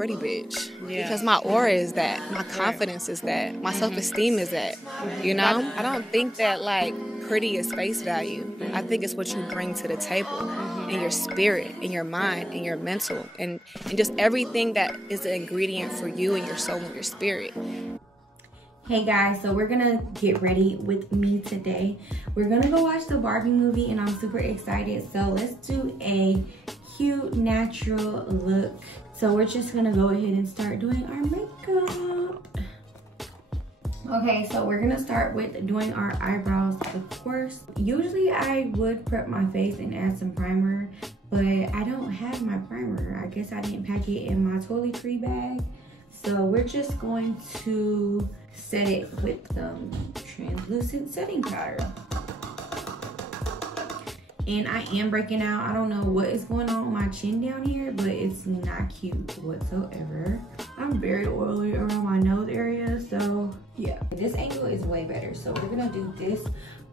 pretty bitch. Yeah. Because my aura is that. My confidence is that. My self-esteem is that. You know? I don't think that, like, pretty is face value. I think it's what you bring to the table. In your spirit, in your mind, in your mental, and just everything that is the ingredient for you and your soul and your spirit. Hey guys, so we're gonna get ready with me today. We're gonna go watch the Barbie movie and I'm super excited. So let's do a cute, natural look. So we're just gonna go ahead and start doing our makeup. Okay, so we're gonna start with doing our eyebrows, of course. Usually I would prep my face and add some primer, but I don't have my primer. I guess I didn't pack it in my toiletry bag. So we're just going to set it with some translucent setting powder. And I am breaking out. I don't know what is going on with my chin down here, but it's not cute whatsoever. I'm very oily around my nose area, so yeah. This angle is way better, so we're gonna do this.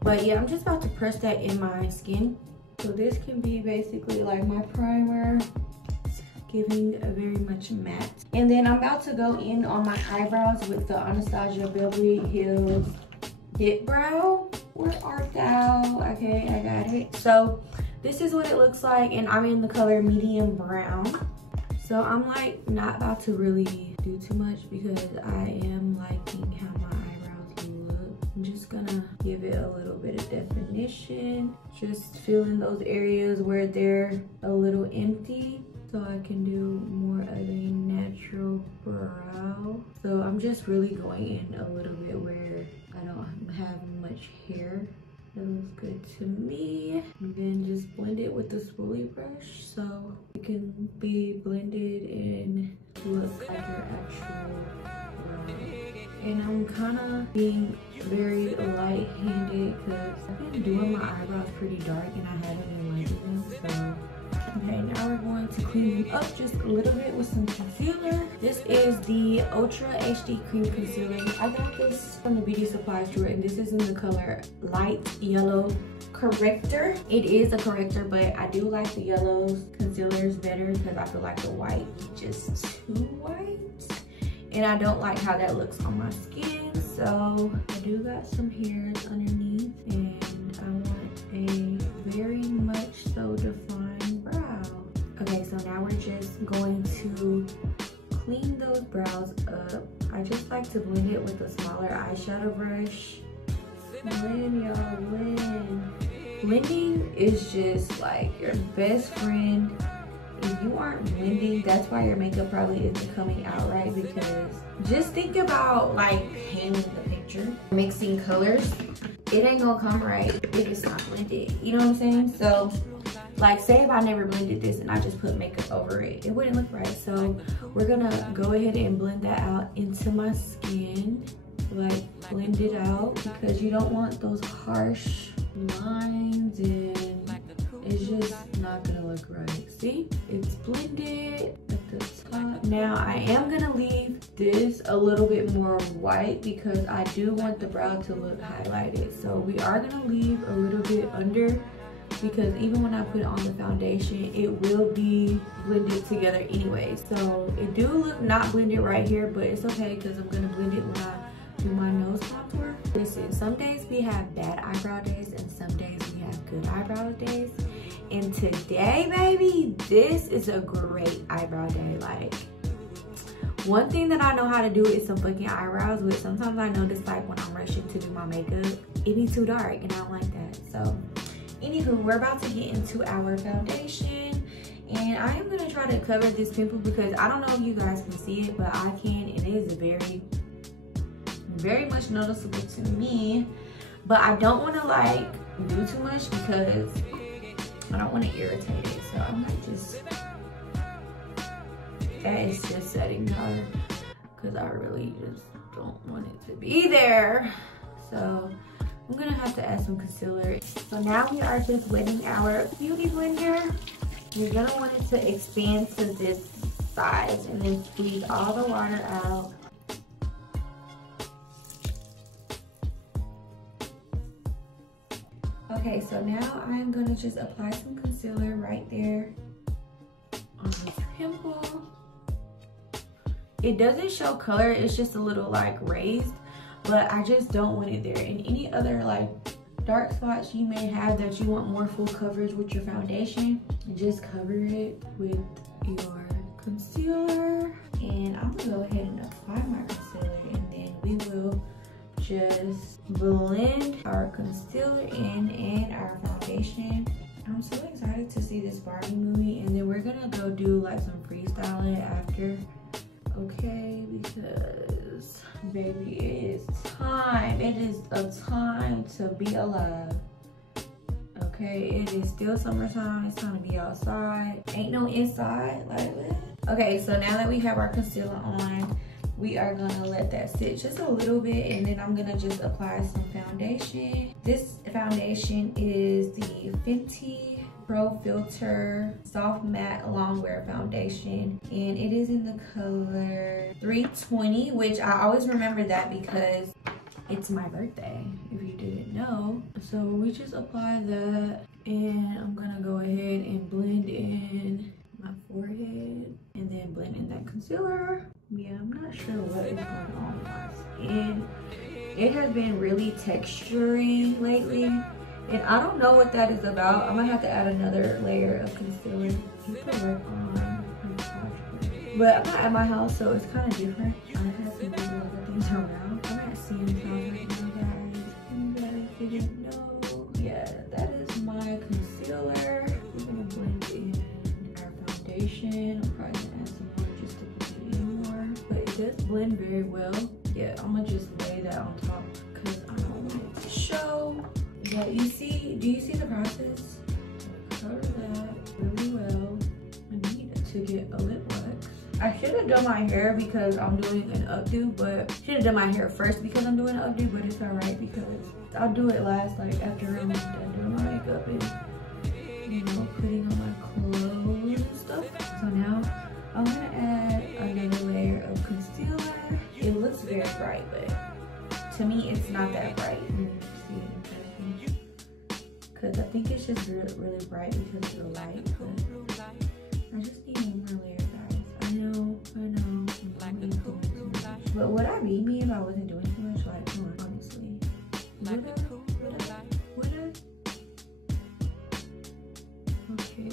But yeah, I'm just about to press that in my skin. So this can be basically like my primer, giving a very much matte. And then I'm about to go in on my eyebrows with the Anastasia Beverly Hills Dip Brow. Where art thou? Okay, I got it. So this is what it looks like, and I'm in the color medium brown. So I'm like not about to really do too much because I am liking how my eyebrows look. I'm just gonna give it a little bit of definition. Just filling those areas where they're a little empty, so I can do more of a natural brow. So I'm just really going in a little bit where I don't have much hair. That looks good to me. And then just blend it with the spoolie brush so it can be blended and look like your actual brow. And I'm kind of being very light-handed because I've been doing my eyebrows pretty dark and I haven't been liking them, so. Okay, now we're going to clean them up just a little bit with some concealer. This is the Ultra HD Cream Concealer. I got this from the beauty supply store and this is in the color Light Yellow Corrector. It is a corrector, but I do like the yellow concealers better because I feel like the white is just too white. And I don't like how that looks on my skin. So I do got some hairs underneath and I want a very much so defined brow. Okay, so now we're just going to clean those brows up. I just like to blend it with a smaller eyeshadow brush. Blend, y'all, blend. Blending is just like your best friend. If you aren't blending, that's why your makeup probably isn't coming out right, because just think about like painting the picture, mixing colors. It ain't gonna come right if it's not blended. You know what I'm saying? So like say if I never blended this and I just put makeup over it, it wouldn't look right. So we're gonna go ahead and blend that out into my skin. Like blend it out because you don't want those harsh lines and it's just not gonna look right. See, it's blended at the top. Now I am gonna leave this a little bit more white because I do want the brow to look highlighted. So we are gonna leave a little bit under because even when I put on the foundation, it will be blended together anyway. So it do look not blended right here, but it's okay because I'm gonna blend it when I do my nose contour. Listen, some days we have bad eyebrow days and some days we have good eyebrow days. And today, baby, this is a great eyebrow day. Like, one thing that I know how to do is some fucking eyebrows, but sometimes I notice like when I'm rushing to do my makeup, it be too dark and I don't like that. So, anywho, we're about to get into our foundation. And I am gonna try to cover this pimple because I don't know if you guys can see it, but I can, and it is very much noticeable to me. But I don't wanna like do too much because I don't want to irritate it, so I'm gonna just, that is just setting powder because I really just don't want it to be there. So I'm gonna have to add some concealer. So now we are just wetting our beauty blender. You're gonna want it to expand to this size and then squeeze all the water out. Okay, so now I'm gonna just apply some concealer right there on this pimple. It doesn't show color, it's just a little like raised, but I just don't want it there. And any other like dark spots you may have that you want more full coverage with your foundation, just cover it with your concealer. And I'm gonna go ahead and apply my concealer, and then we will just blend our concealer in and our foundation. I'm so excited to see this Barbie movie, and then we're gonna go do like some freestyling after, okay? Because baby, it is time. It is a time to be alive. Okay, it is still summertime. It's time to be outside. Ain't no inside, like what? Okay, so now that we have our concealer on, we are gonna let that sit just a little bit, and then I'm gonna just apply some foundation. This foundation is the Fenty Pro Filter Soft Matte Longwear Foundation, and it is in the color 320, which I always remember that because it's my birthday, if you didn't know. So we just apply that, and I'm gonna go ahead and blend in my forehead and then blend in that concealer. Yeah, I'm not sure what is going on with my skin. It has been really texturing lately, and I don't know what that is about. I might have to add another layer of concealer. You can work on, but I'm not at my house, so it's kind of different. I have to move other things around. I'm at Sam's house right now, guys. You guys didn't know. Yeah, that is my concealer. We're gonna blend in our foundation. I'm probably gonna add some more just to blend it in more, but it does blend very well. Yeah, I'm gonna just lay that on top because I don't want it to show. But you see, do you see the process? Cover that really well. I need to get a lip wax. I should have done my hair because I'm doing an updo, but should have done my hair first because I'm doing an updo, but it's alright because I'll do it last, like after I'm done doing my makeup and, you know, putting on my clothes and stuff. So now I'm gonna add another layer of concealer. It looks very bright, but to me it's not that bright. Because I think it's just really bright because of the light, but I just need one more layer, guys. I know, I'm doing too much. But would I be me if I wasn't doing too much? Like, come on, honestly. Would I? Okay.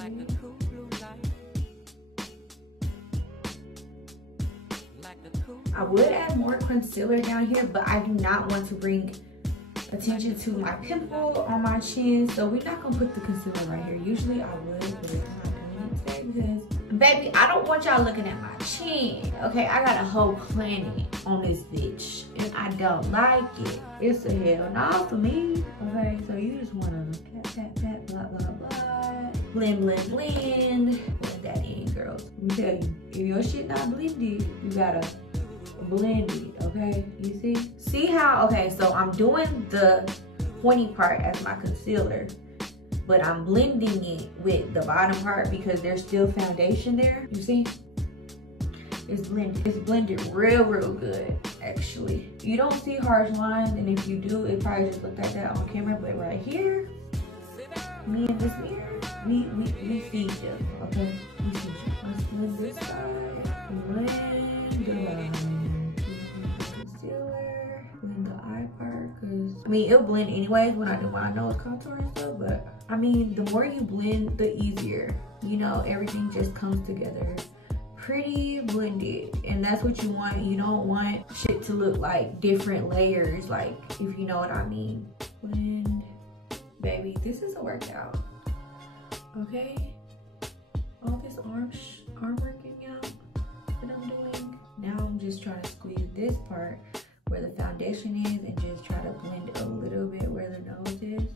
I would add more concealer down here, but I do not want to bring attention to my pimple on my chin, so we're not gonna put the concealer right here. Usually I would, but I'm not doing it today because, baby, I don't want y'all looking at my chin. Okay, I got a whole planet on this bitch, and I don't like it. It's a hell no for me. Okay, so you just wanna tap, blah, blah, blah. Blend, blend, blend. Blend that in, girls. Let me tell you, if your shit not blended, you gotta blend it, okay? You see how, okay, so I'm doing the pointy part as my concealer, but I'm blending it with the bottom part because there's still foundation there. You see, it's blended real good, actually. You don't see harsh lines, and if you do, it probably just looks like that on camera, but right here, me and this mirror, we see you, okay? We see you. Let's blend this side, blend the line. Blend the eye part, because I mean it'll blend anyways when I do my nose contour and stuff, but I mean the more you blend the easier, you know, everything just comes together pretty blended, and that's what you want. You don't want shit to look like different layers, like, if you know what I mean. Blend, baby, this is a workout, okay? All this arm working out that I'm doing. Now I'm just trying to squeeze this part where the foundation is and just try to blend a little bit where the nose is.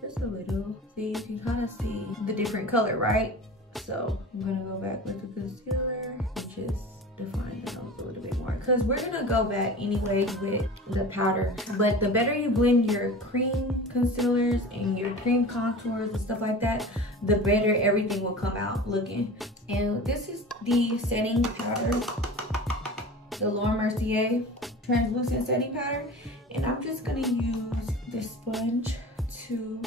Just a little. See, you can kind of see the different color, right? So I'm gonna go back with the concealer and just define the nose a little bit more, because we're gonna go back anyway with the powder. But the better you blend your cream concealers and your cream contours and stuff like that, the better everything will come out looking. And this is the setting powder, the Mercier translucent setting powder, and I'm just gonna use this sponge to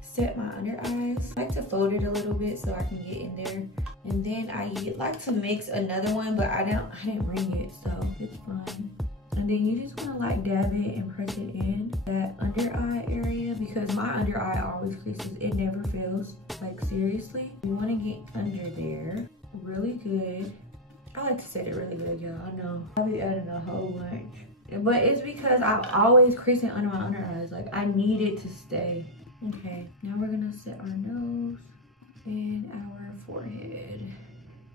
set my under eyes. I like to fold it a little bit so I can get in there And then I like to mix another one, but I didn't bring it, so it's fine. And then you just wanna like dab it and press it in that under eye area, because my under eye always creases. It never fails, like seriously. You wanna get under there really good. I like to set it really good, y'all. I know I'll be adding a whole bunch, but it's because I'm always creasing under my under eyes. Like I need it to stay. Okay, now we're gonna set our nose and our forehead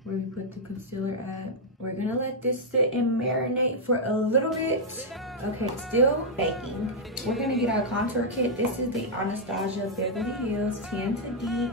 where we put the concealer at. We're gonna let this sit and marinate for a little bit. Okay, still baking. We're gonna get our contour kit. This is the Anastasia Beverly Hills Tan to Deep.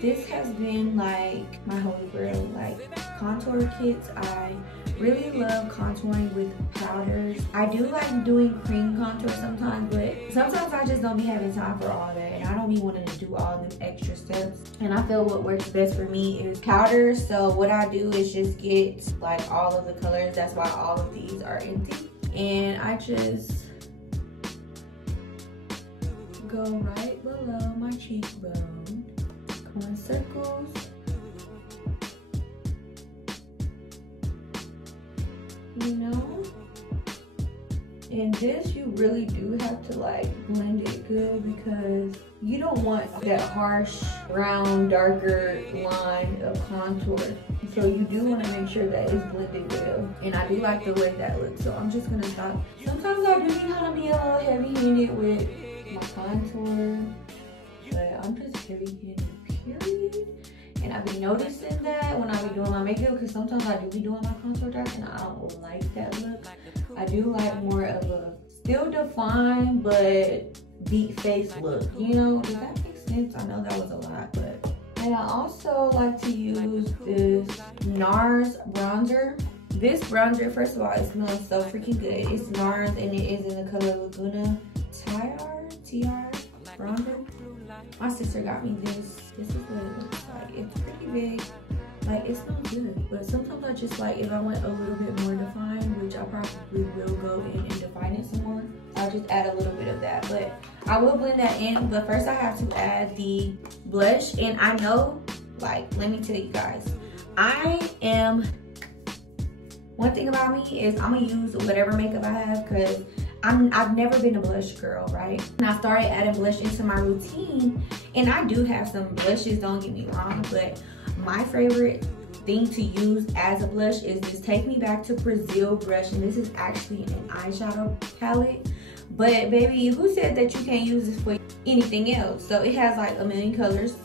This has been like my holy grail, like contour kits. I really love contouring with powders. I do like doing cream contour sometimes, but sometimes I just don't be having time for all that, and I don't be wanting to do all them extra steps. And I feel what works best for me is powders. So what I do is just get like all of the colors. That's why all of these are empty. And I just go right below my cheekbone, go in circles. You know, and this you really do have to like blend it good, because you don't want that harsh brown darker line of contour, so you do want to make sure that it's blended well. And I do like the way that looks, so I'm just gonna stop. Sometimes I do need how to be a little heavy-handed with my contour, but I'm just heavy-handed period. And I've been noticing that when I be doing my makeup, because sometimes I do be doing my contour dark and I don't like that look. I do like more of a still defined but deep face look, you know? Does that make sense? I know that was a lot, but. And I also like to use this NARS bronzer. This bronzer, first of all, it smells so freaking good. It's NARS and it is in the color Laguna TR bronzer. My sister got me this. This is what it looks like. It's pretty big. Like, it smells good. But sometimes I just like, if I want a little bit more defined, which I probably will go in and define it some more, I'll just add a little bit of that. But I will blend that in. But first I have to add the blush. And I know, like, let me tell you guys, one thing about me is I'm gonna use whatever makeup I have, because I've never been a blush girl, right? And I started adding blush into my routine, and I do have some blushes, don't get me wrong, but my favorite thing to use as a blush is this Take Me Back to Brazil brush, and this is actually an eyeshadow palette. But baby, who said that you can't use this for anything else? So it has like a million colors,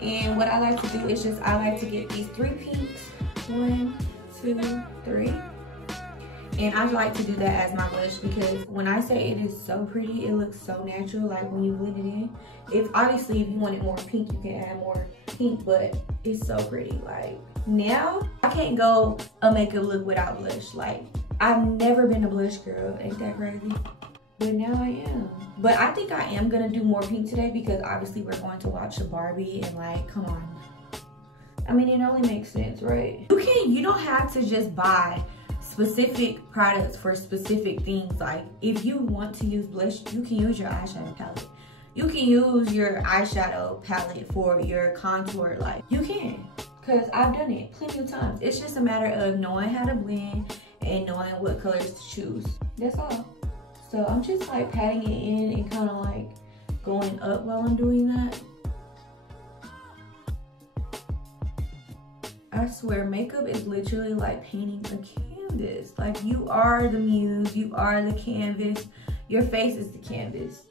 and what I like to do is I like to get these 3 pinks, 1, 2, 3. And I like to do that as my blush, because when I say it is so pretty, it looks so natural, like when you blend it in. It's obviously, if you want it more pink, you can add more pink, but it's so pretty. Like, now, I can't go a makeup look without blush. Like, I've never been a blush girl, ain't that crazy? But now I am. But I think I am gonna do more pink today, because obviously we're going to watch the Barbie, and like, come on. I mean, it only makes sense, right? You don't have to just buy specific products for specific things. Like, if you want to use blush, you can use your eyeshadow palette. You can use your eyeshadow palette for your contour. Like, you can, because I've done it plenty of times. It's just a matter of knowing how to blend and knowing what colors to choose. That's all. So I'm just like patting it in and kind of like going up while I'm doing that. I swear, makeup is literally like painting a canvas. Like, you are the muse, you are the canvas. Your face is the canvas.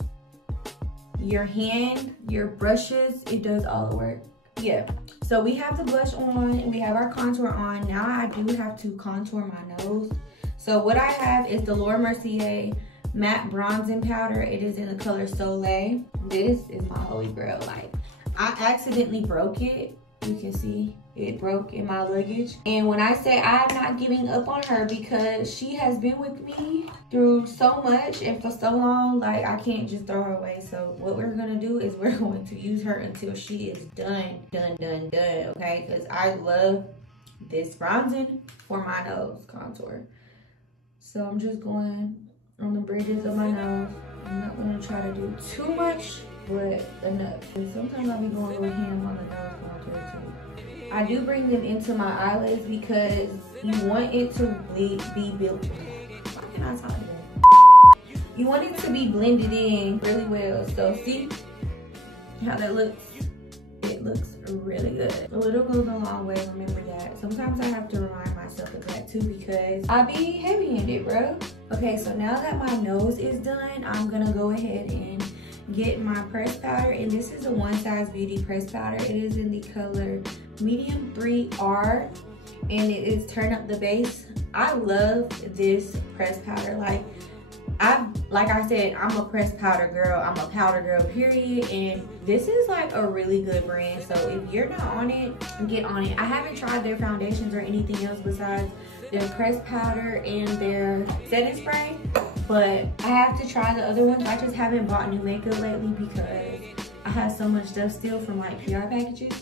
Your hand, your brushes, it does all the work. Yeah, so we have the blush on and we have our contour on. Now I do have to contour my nose. So what I have is the Laura Mercier matte bronzing powder. It is in the color Soleil. This is my holy grail. Like, I accidentally broke it. You can see it broke in my luggage. And when I say I'm not giving up on her, because she has been with me through so much and for so long, like, I can't just throw her away. So what we're gonna do is we're going to use her until she is done, okay? Because I love this bronzing for my nose contour. So I'm just going on the bridges of my nose. I'm not gonna try to do too much, but enough. And sometimes I'll be going a little ham on the nose contour too. I do bring them into my eyelids because you want it to be built. Why can I talk to that? You want it to be blended in really well. So see how that looks? It looks really good. A little goes a long way, remember that. Sometimes I have to remind myself of that too because I be heavy-handed, bro. Okay, so now that my nose is done, I'm gonna go ahead and get my pressed powder, and this is a One Size Beauty pressed powder. It is in the color medium 3R, and it is Turn Up the Base. I love this pressed powder. Like I said, I'm a pressed powder girl. I'm a powder girl, period. And this is like a really good brand. So if you're not on it, get on it. I haven't tried their foundations or anything else besides their pressed powder and their setting spray. But I have to try the other ones. I just haven't bought new makeup lately because I have so much stuff still from like PR packages.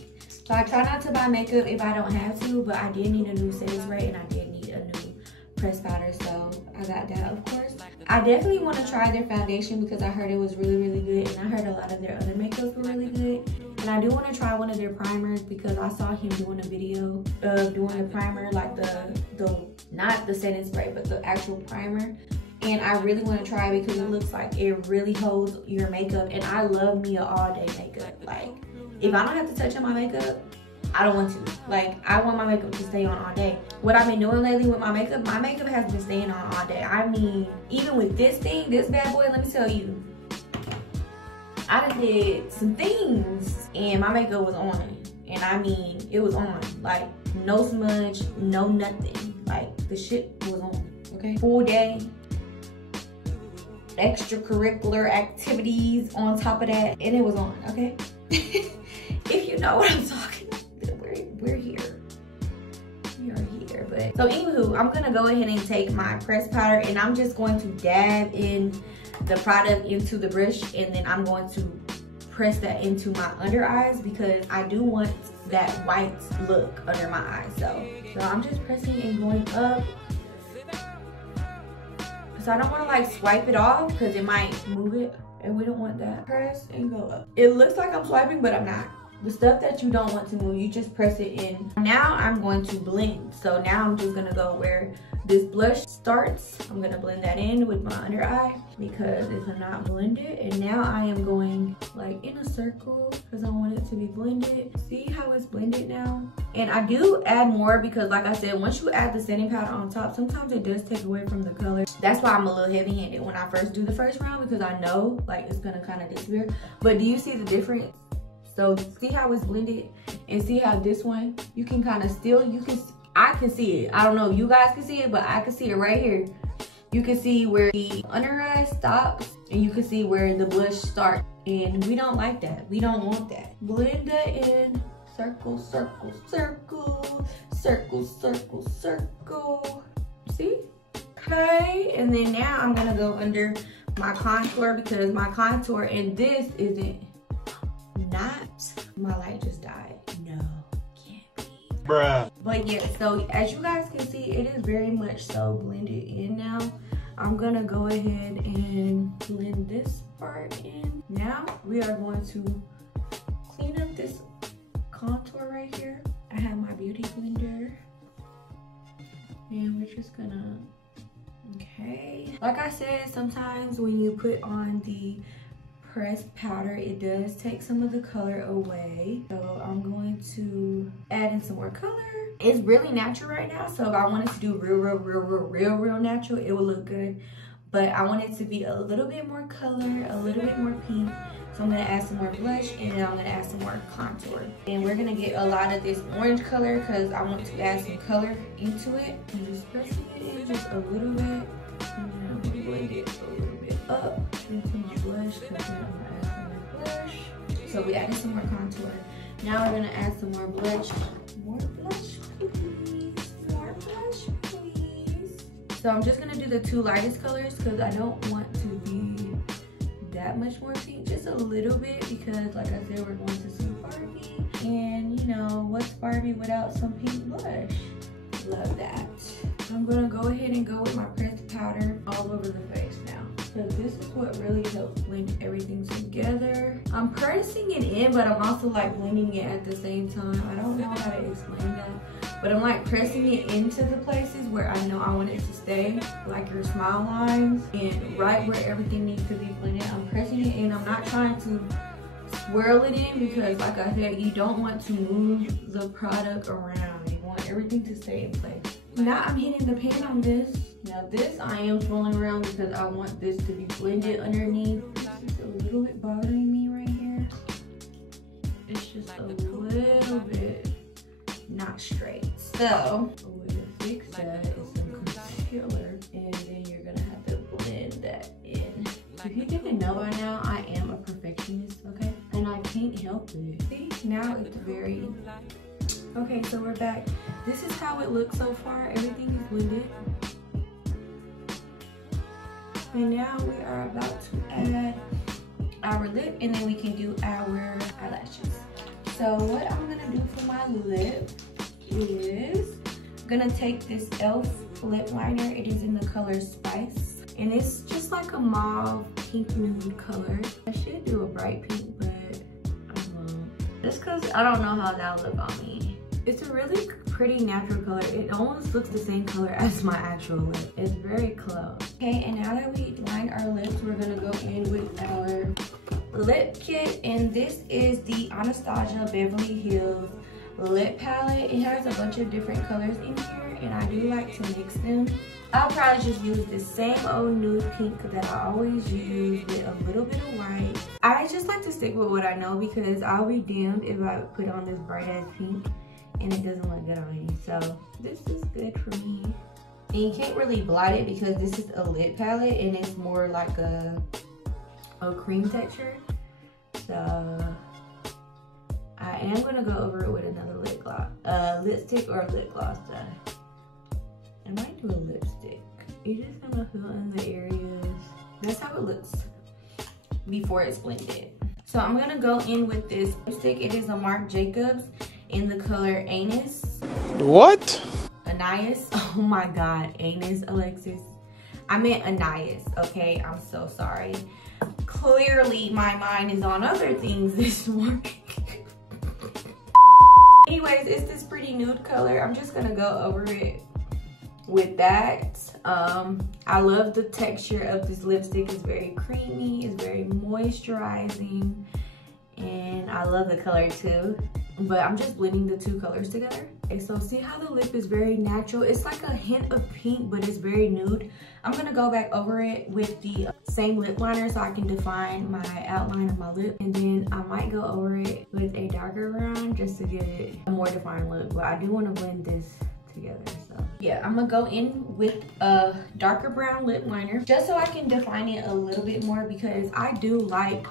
So I try not to buy makeup if I don't have to, but I did need a new setting spray and I did need a new pressed powder, so I got that, of course. I definitely want to try their foundation because I heard it was really, really good, and I heard a lot of their other makeups were really good. And I do want to try one of their primers because I saw him doing a video of doing the primer, like the not the setting spray, but the actual primer. And I really want to try it because it looks like it really holds your makeup, and I love me an all-day makeup. Like, if I don't have to touch up my makeup, I don't want to. Like, I want my makeup to stay on all day. What I've been doing lately with my makeup has been staying on all day. I mean, even with this thing, this bad boy, let me tell you, I done did some things and my makeup was on. And I mean, it was on. Like, no smudge, no nothing. Like, the shit was on, okay? Full day, extracurricular activities on top of that, and it was on, okay? If you know what I'm talking about. We're here. We are here. But so anywho, I'm gonna go ahead and take my pressed powder and I'm just going to dab in the product into the brush, and then I'm going to press that into my under eyes because I do want that white look under my eyes. So I'm just pressing and going up. So I don't want to like swipe it off because it might move it, and we don't want that. Press and go up. It looks like I'm swiping, but I'm not. The stuff that you don't want to move, you just press it in. Now I'm going to blend. So now I'm just gonna go where this blush starts. I'm gonna blend that in with my under eye because it's not blended. And now I am going like in a circle because I want it to be blended. See how it's blended now? And I do add more because like I said, once you add the setting powder on top, sometimes it does take away from the color. That's why I'm a little heavy-handed when I first do the first round because I know like it's gonna kind of disappear. But do you see the difference? So see how it's blended and see how this one, you can kind of still, I can see it. I don't know if you guys can see it, but I can see it right here. You can see where the under eye stops and you can see where the blush starts. And we don't like that. We don't want that. Blend that in. Circle, circle, circle, circle, circle, circle. See? Okay, and then now I'm gonna go under my contour because my contour, and this isn't, my light just died. No, can't be. Bruh. But yeah, so as you guys can see, it is very much so blended in now. I'm gonna go ahead and blend this part in. Now we are going to clean up this contour right here. I have my beauty blender. And we're just gonna, okay. Like I said, sometimes when you put on the pressed powder, it does take some of the color away. So I'm going to add in some more color. It's really natural right now, so if I wanted to do real natural, it would look good. But I want it to be a little bit more color, a little bit more pink. So I'm gonna add some more blush and then I'm gonna add some more contour. And we're gonna get a lot of this orange color because I want to add some color into it. I'm just pressing it in just a little bit. And then I'm gonna blend it a little bit up into my blush because then I'm gonna add some more blush. So we added some more contour. Now we're gonna add some more blush. More blush, please. More blush, please. So I'm just gonna do the two lightest colors because I don't want to be that much more pink, just a little bit, because like I said, we're going to see Barbie, and you know, what's Barbie without some pink blush? Love that. I'm gonna go ahead and go with my pressed powder all over the face now. because this is what really helps blend everything together. I'm pressing it in, but I'm also like blending it at the same time. I don't know how to explain that, but I'm like pressing it into the places where I know I want it to stay, like your smile lines, and right where everything needs to be blended. I'm pressing it in. I'm not trying to swirl it in because, like I said, you don't want to move the product around. You want everything to stay in place. Now I'm hitting the pan on this. Now this I am swirling around because I want this to be blended underneath. This is a little bit bothering me right here. It's just a little bit not straight. So what to fix that is some concealer, and then you're gonna have to blend that in. If you didn't know by now, I am a perfectionist, okay? And I can't help it. See, now it's very... Okay, so we're back. This is how it looks so far. Everything is blended. And now we are about to add our lip, and then we can do our eyelashes. So what I'm gonna do for my lip is I'm gonna take this e.l.f. lip liner. It is in the color Spice, and it's just like a mauve pink nude color. I should do a bright pink, but I won't. Just cause I don't know how that'll look on me. It's a really pretty natural color. It almost looks the same color as my actual lip. It's very close. Okay, and now that we line our lips, we're gonna go in with our lip kit, and this is the Anastasia Beverly Hills lip palette. It has a bunch of different colors in here, and I do like to mix them. I'll probably just use the same old nude pink that I always use with a little bit of white. I just like to stick with what I know because I'll be damned if I put on this bright ass pink and it doesn't look good on me. So this is good for me. And you can't really blot it because this is a lip palette and it's more like a cream texture. So I am gonna go over it with another lip gloss, lipstick or lip gloss. I might do a lipstick. You're just gonna fill in the areas. That's how it looks before it's blended. So I'm gonna go in with this lipstick. It is a Marc Jacobs in the color Anise. What? Anise. Oh my God, Anise, Alexis. I meant Anise, okay? I'm so sorry. Clearly, my mind is on other things this morning. Anyways, it's this pretty nude color. I'm just gonna go over it with that. I love the texture of this lipstick. It's very creamy, it's very moisturizing, and I love the color too. But I'm just blending the two colors together. Okay, so see how the lip is very natural? It's like a hint of pink, but it's very nude. I'm gonna go back over it with the same lip liner so I can define my outline of my lip. And then I might go over it with a darker brown just to get it a more defined look. But I do wanna blend this together, so. Yeah, I'm gonna go in with a darker brown lip liner just so I can define it a little bit more because I do like,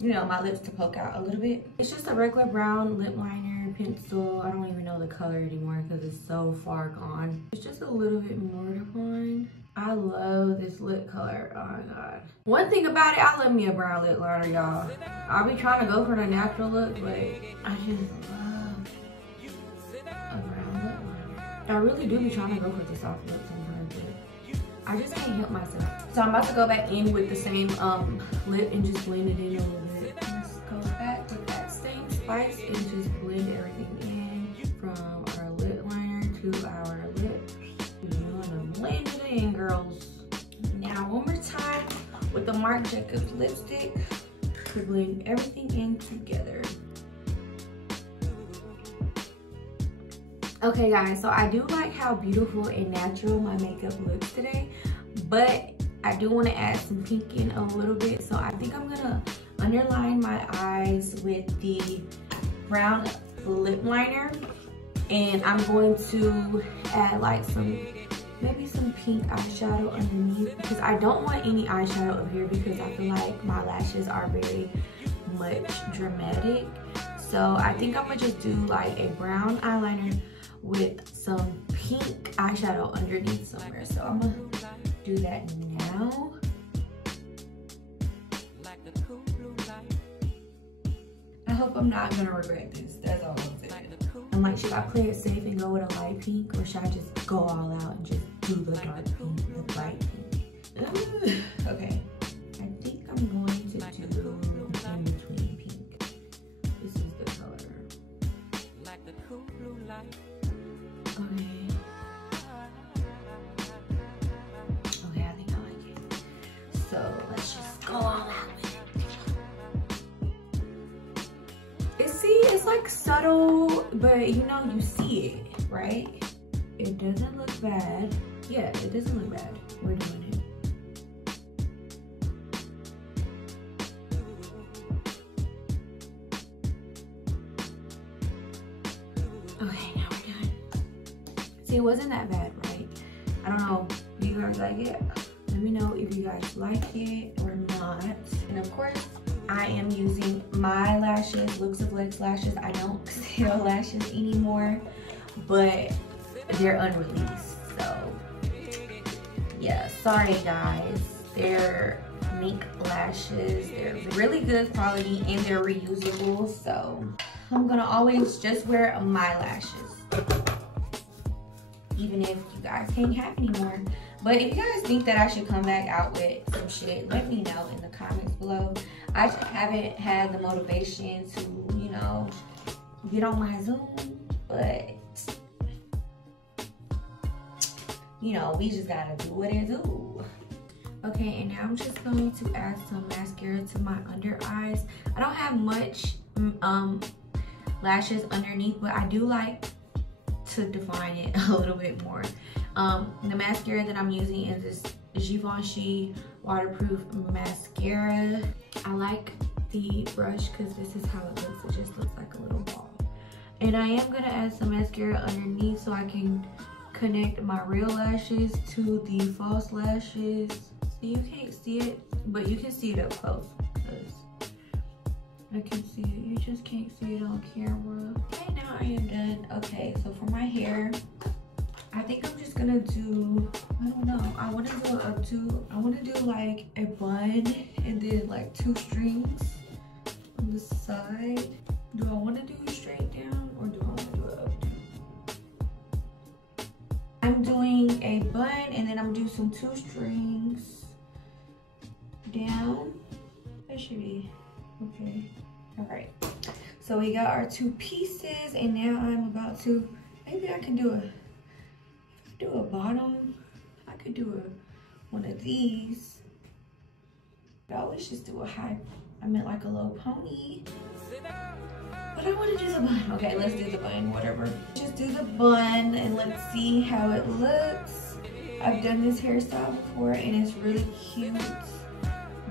you know, my lips to poke out a little bit. It's just a regular brown lip liner pencil. I don't even know the color anymore because it's so far gone. It's just a little bit more defined. I love this lip color. Oh my God. One thing about it, I love me a brown lip liner, y'all. I'll be trying to go for the natural look, but I just love a brown lip liner. I really do be trying to go for the soft look sometimes, but I just can't help myself. So I'm about to go back in with the same lip and just blend it in a little bit. Let's go back with that same spice and just blend everything in from our lip liner to our lips. You want to blend it in, girls. Now one more time with the Marc Jacobs lipstick to blend everything in together. Okay guys, so I do like how beautiful and natural my makeup looks today, but I do want to add some pink in a little bit. So I think I'm gonna underline my eyes with the brown lip liner, and I'm going to add like maybe some pink eyeshadow underneath because I don't want any eyeshadow up here because I feel like my lashes are very much dramatic. So I think I'm gonna just do like a brown eyeliner with some pink eyeshadow underneath somewhere. So I'm gonna do that now. I hope I'm not gonna regret this. That's all I'm saying. I'm like, should I play it safe and go with a light pink, or should I just go all out and just do the dark pink, the bright pink? Okay, I think I'm going to do in between pink. This is the color. Okay. Okay, I think I like it. So let's just go all out with it. See, it's like subtle, but you know, you see it, right? It doesn't look bad. Yeah, it doesn't look bad. We're doing it. Okay, now we're done. See, it wasn't that bad, right? I don't know. Do you guys like it? Let me know if you guys like it or not. And of course, I am using my lashes, LOOKSOFLEX lashes. I don't sell lashes anymore, but they're unreleased. So yeah, sorry guys. They're mink lashes. They're really good quality and they're reusable. So I'm gonna always just wear my lashes, even if you guys can't have any more. But if you guys think that I should come back out with some shit, let me know in the comments below. I just haven't had the motivation to, you know, get on my Zoom, but you know, we just gotta do what it do. Okay, and now I'm just going to add some mascara to my under eyes. I don't have much lashes underneath, but I do like to define it a little bit more. The mascara that I'm using is this Givenchy waterproof mascara. I like the brush because this is how it looks. It just looks like a little ball. And I am gonna add some mascara underneath so I can connect my real lashes to the false lashes. So you can't see it, but you can see it up close because I can see it. You just can't see it on camera. Okay, now I am done. Okay, so for my hair, I think I'm just gonna do, I don't know, I want to do like a bun and then like 2 strings on the side. Do I want to do it straight down or do I want to do it up down? I'm doing a bun and then I'm doing some 2 strings down. That should be okay. All right, so we got our 2 pieces and now I'm about to, maybe I can do a bottom. I could do one of these. But I always just do a high, I meant like a low pony. But I want to do the bun. Okay, let's do the bun, whatever. Just do the bun and let's see how it looks. I've done this hairstyle before and it's really cute.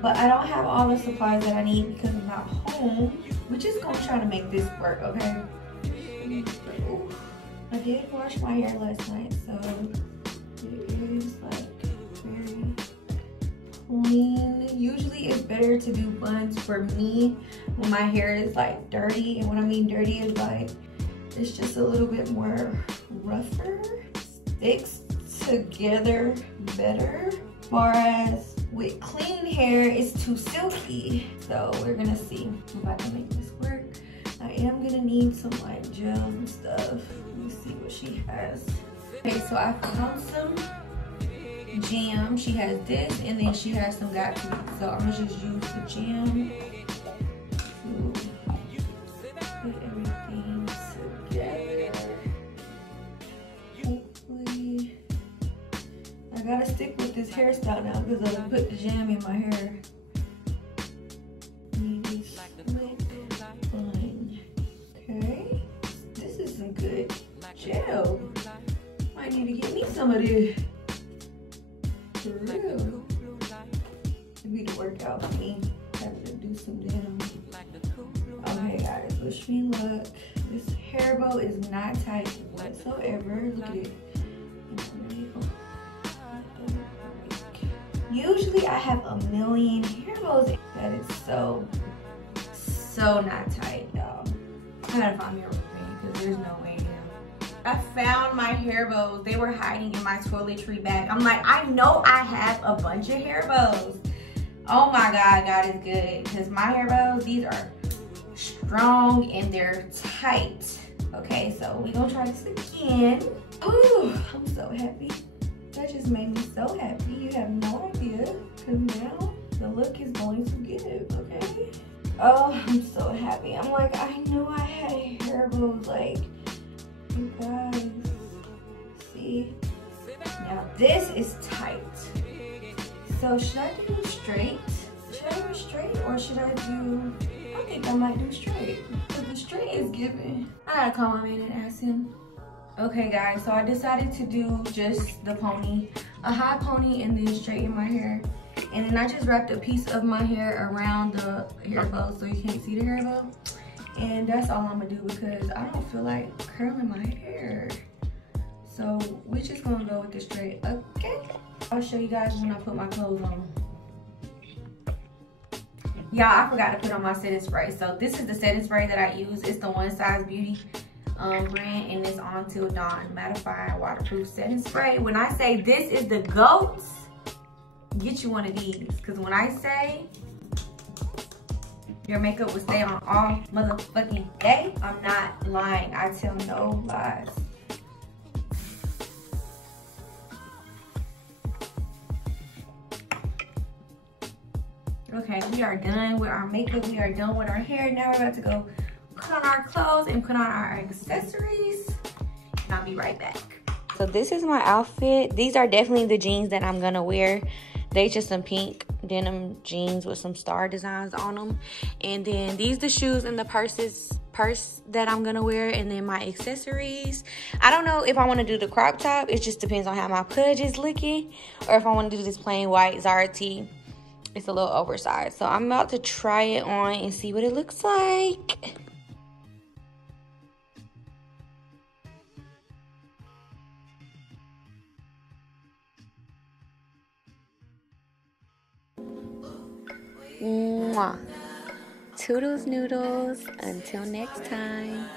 But I don't have all the supplies that I need because I'm not home. We're just gonna try to make this work, okay? Ooh. I did wash my hair last night, so it is like very clean. Usually it's better to do buns for me when my hair is like dirty, and what I mean dirty is like it's just a little bit more rougher, sticks together better. Whereas with clean hair, it's too silky. So we're gonna see if I can make this work. I am gonna need some like gels and stuff. Let me see what she has. Okay, so I found some jam. She has this and then she has some got to. So I'm gonna just use the jam to put everything together. Hopefully, I gotta stick with this hairstyle now because I put the jam in my hair. Okay, this is some good gel. Might need to get me some of this. For real. It'd be the workout for me. Have to do some jam. Okay guys, wish me luck. This hair bow is not tight whatsoever. Look at it. Usually I have a million hair bows. That is so not tight, y'all. I gotta find me a roommate because there's no way now. I found my hair bows. They were hiding in my toiletry bag. I'm like, I know I have a bunch of hair bows. Oh my God, God is good. Because my hair bows, these are strong and they're tight. Okay, so we're gonna try this again. Ooh, I'm so happy. That just made me so happy. You have no idea. Because now the look is going to give, okay? Oh, I'm so happy. I'm like, I knew I had hair bows. Like, you guys, see? Now this is tight. So should I do straight? Should I do straight or should I do, I think I might do straight. Because the straight is giving. I gotta call my man and ask him. Okay guys, so I decided to do just the pony. A high pony and then straighten my hair. And then I just wrapped a piece of my hair around the hair bow so you can't see the hair bow. And that's all I'm gonna do because I don't feel like curling my hair. So we're just gonna go with the straight, okay? I'll show you guys when I put my clothes on. Y'all, I forgot to put on my setting spray. So this is the setting spray that I use. It's the One Size Beauty brand, and it's On Till Dawn Mattifying Waterproof Setting Spray. When I say this is the GOAT, get you one of these. Because when I say your makeup will stay on all motherfucking day, I'm not lying. I tell no lies. Okay, we are done with our makeup. We are done with our hair. Now we're about to go put on our clothes and put on our accessories. And I'll be right back. So this is my outfit. These are definitely the jeans that I'm gonna wear. They just some pink denim jeans with some star designs on them. And then these the shoes and the purse that I'm gonna wear. And then my accessories. I don't know if I wanna do the crop top. It just depends on how my pudge is looking. Or if I wanna do this plain white Zara tee. It's a little oversized. So I'm about to try it on and see what it looks like. Mwah. Toodles noodles. Until next time.